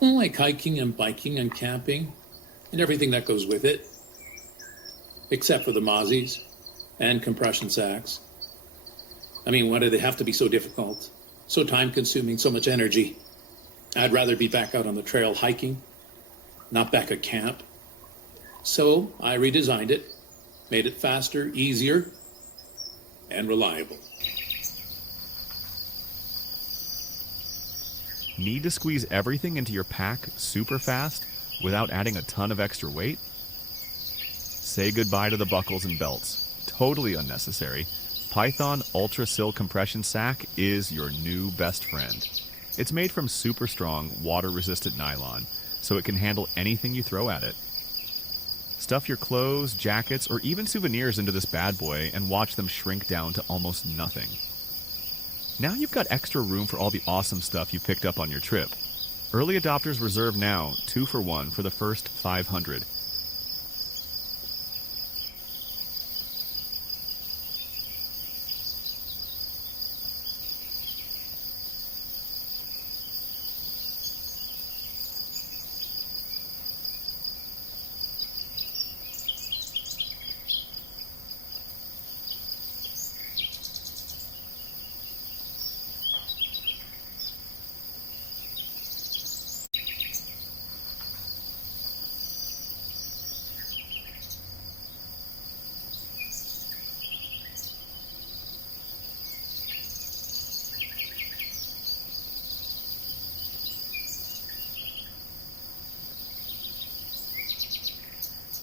Well, like hiking and biking and camping and everything that goes with it, except for the mozzies and compression sacks. I mean, why do they have to be so difficult? So time consuming, so much energy. I'd rather be back out on the trail hiking, not back at camp. So I redesigned it, made it faster, easier, and reliable. Need to squeeze everything into your pack super fast without adding a ton of extra weight? Say goodbye to the buckles and belts. Totally unnecessary. Python Ultra Sil Compression Sack is your new best friend. It's made from super strong, water-resistant nylon, so it can handle anything you throw at it. Stuff your clothes, jackets, or even souvenirs into this bad boy and watch them shrink down to almost nothing. Now you've got extra room for all the awesome stuff you picked up on your trip. Early adopters reserve now 2 for 1 for the first 500.